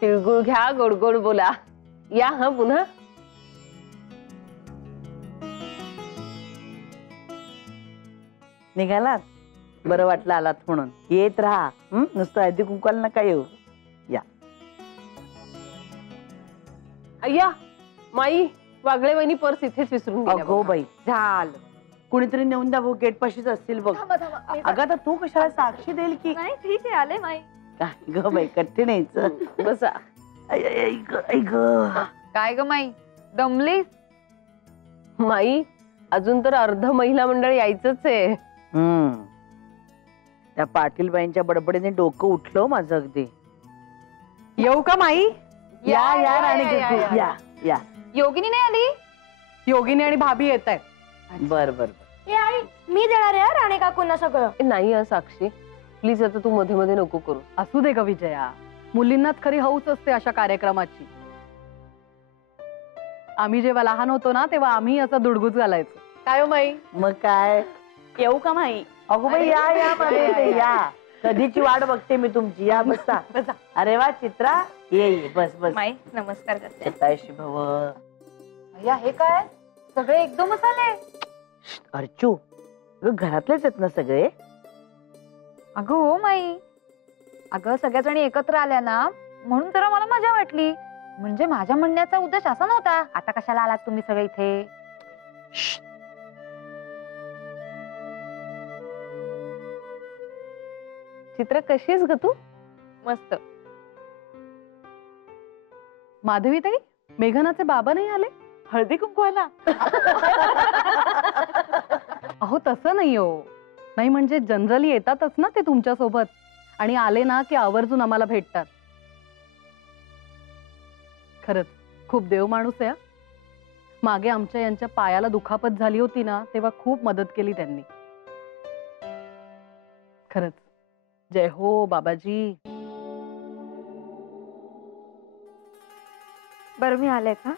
तिळगुळ घ्या, गोड गोड बोला. या हा पुन्हा. निघालात? बरं वाटलं आलात म्हणून. येत राहा. नुसतं हळदी कुंकवाला नका येऊ. या. अय्या माई, वागळे वहिनी पर्स इथेच विसरून गेल्या. अगो बाई, झालं. कुणीतरी नेऊन द्या. गेट पाशीच असतील बघ. अगं तर तू कशाला साक्षी देईल की? नाही ठीक आहे, आले माई. काय ग बाई, कठीण यायचं. बसा. काय ग माई, दमली? माई, अजून तर अर्ध महिला मंडळ यायचंच आहे. त्या पाटीलबाईंच्या बडबडीने डोकं उठलं माझं अगदी. येऊ का माई? या या राणी, या या. योगिनी नाही आली? योगिनी आणि भाभी येत आहेत. बर बर. मी देणार आहे राणे काकूंना सगळं. नाही साक्षी, प्लीज आता तू मध्ये मध्ये नको करू. असू दे ग विजया, मुलींनाच खरी हौस असते अशा कार्यक्रमाची. आम्ही जेव्हा लहान होतो ना, तेव्हा आम्ही असं दुडगुज घालायचो. काय हो माई? मग काय. येऊ का माई? अगो बाई, या या मध्ये या. कधीची वाट बघते मी तुमची. या बसा. अरे वा चित्रा, ये बस बस. माई नमस्कार करते. शतायुषी भव. या हे काय, सगळे एकदमच आले? अर्चू, घरातलेच आहेत ना सगळे? अगं हो माई, अगं सगळ्या जणी एकत्र आल्या ना, म्हणून जरा मला मजा वाटली. म्हणजे माझ्या म्हणण्याचा उद्देश असा नव्हता, आता कशाला आलात तुम्ही सगळे इथे. चित्रा, कशी आहेस ग तू? मस्त. माधवी ताई, मेघनाचे बाबा नाही आले हळदी कुंकवाला? अहो तसं नाही हो. नाही म्हणजे जनरली येतातच ना ते तुमच्या सोबत, आणि आले ना की आवर्जून आम्हाला भेटतात. खरंच खूप देव माणूस आहे. मागे आमच्या यांच्या पायाला दुखापत झाली होती ना, तेव्हा खूप मदत केली त्यांनी. खरंच जय हो बाबाजी. बरं मी आले का?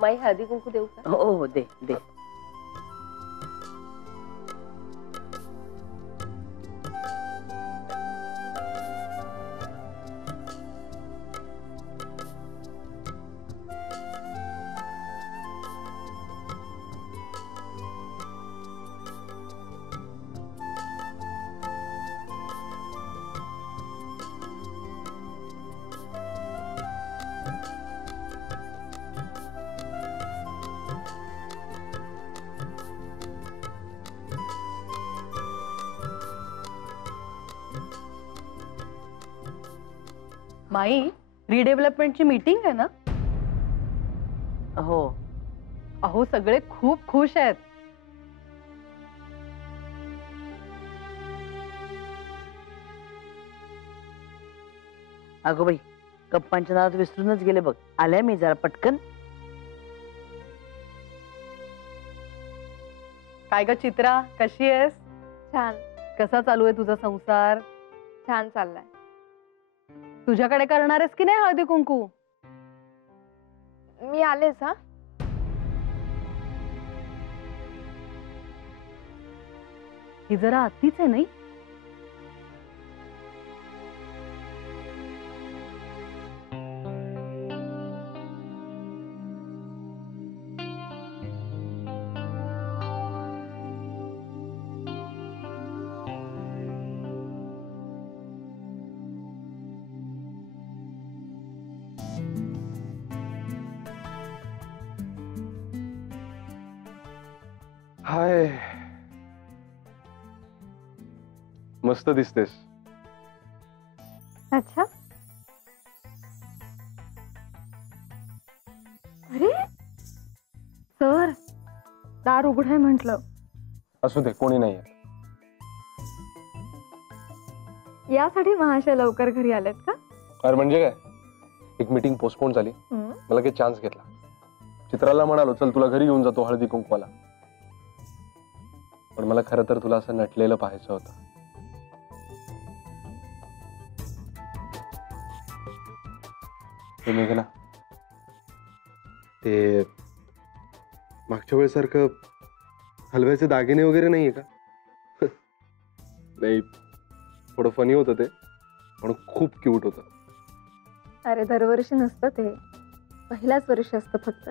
माई, हळदी कुंकू देऊ का? हो हो, दे दे. माई, रिडेव्हलपमेंटची मीटिंग आहे ना? हो. अहो सगळे खूप खुश आहेत. अगो बाई, गप्पांच्या नावात विसरूनच गेले बघ. आल्या मी जरा पटकन. काय ग चित्रा, कशी आहेस? छान. कसा चालू आहे तुझा संसार? छान चाललाय. तुझ्याकडे करणार आहेस की नाही हळदी कुंकू? मी आलेच. हा, ही जरा अतिच आहे नाही? हाय, मस्त दिसतेस. अच्छा. अरे सर, दार उघड आहे म्हटलं. असू दे, कोणी नाहीये. यासाठी महाशय लवकर घरी आलेत का? अरे म्हणजे काय, एक मीटिंग पोस्टपोन झाली. मला काही चान्स घेतला. चित्राला म्हणालो चल तुला घरी घेऊन जातो हळदी कुंकवाला. पण मला खरं तर तुला असं नटलेलं पाहायचं होतं. मेघना, ते मागच्या वेळेसारखं हलव्याचे दागिने वगैरे नाहीये का? नाही, थोडं फनी होतं ते. पण खूप क्यूट होतं. अरे दरवर्षी नसतं ते, पहिल्याच वर्षी असतं फक्त.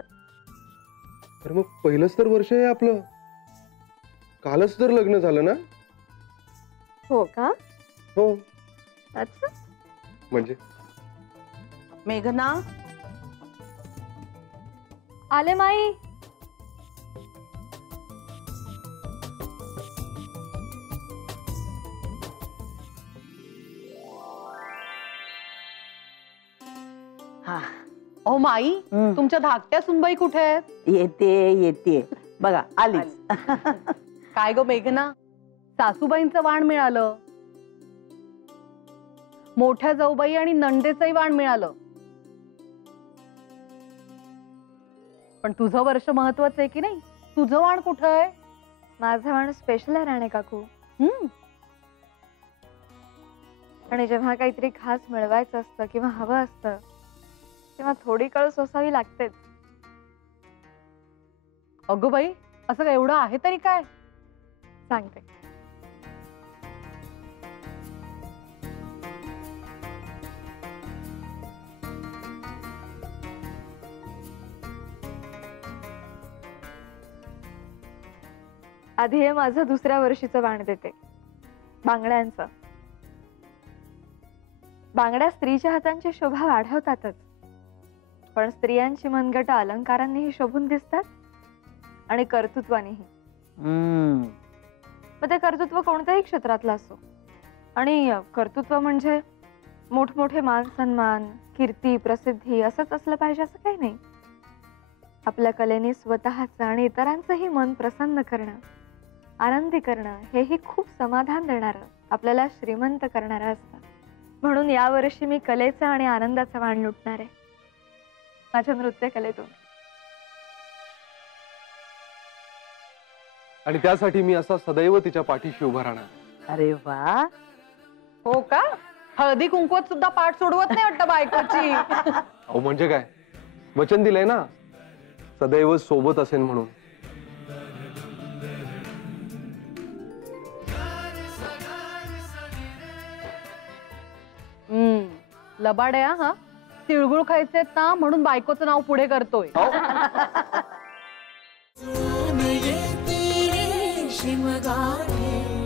तर मग पहिलंच तर वर्ष आहे आपलं. कालच तर लग्न झालं ना. हो का? हो. अच्छा. म्हणजे मेघना, आले माई. हा अहो माई, हम्म. तुमच्या धाकट्या सुनबाई कुठे आहेत? येते बघा आलीच. काय ग मेघना, सासूबाईंचं वाण मिळालं, मोठ्या जाऊबाई आणि नंदेचंही वाण मिळालं, पण तुझं वर्ष महत्वाचं आहे की नाही? तुझं वाण कुठं आहे? माझा माणूस स्पेशल आहे राणे काकू. आणि जेव्हा काहीतरी खास मिळवायचं असतं किंवा हवं असतं तेव्हा थोडी कळ सोसावी लागतेच. अगं बाई, असं एवढं आहे तरी काय? सांगते. आधी हे माझं दुसऱ्या वर्षीचं वाण देते, बांगड्यांचं. बांगड्या स्त्रीच्या हातांची शोभा वाढवतातच, पण स्त्रियांची मनगट अलंकारांनीही शोभून दिसतात आणि कर्तृत्वानेही. मग ते कर्तृत्व कोणत्याही क्षेत्रातलं असो. आणि कर्तृत्व म्हणजे मोठमोठे मान सन्मान, कीर्ती, प्रसिद्धी असंच असलं पाहिजे असं काही नाही. आपल्या कलेने स्वतःचं आणि इतरांचंही मन प्रसन्न करणं, आनंदी करणं, हेही खूप समाधान देणारं, आपल्याला श्रीमंत करणारं असतं. म्हणून यावर्षी मी कलेचा आणि आनंदाचा वाण लुटणार आहे, माझ्या नृत्य कलेतून. आणि त्यासाठी मी असा सदैव तिच्या पाठीशी उभा राहणार. अरे वा. हो का? हळदी कुंकवात सुद्धा पाठ सोडवत नाही वाटतं बायकोची. अहो म्हणजे काय, वचन दिलंय ना, सदैव सोबत असेल म्हणून. लबाड्या, हा तिळगुळ खायचे ना म्हणून बायकोचं नाव पुढे करतोय. शिमगाडे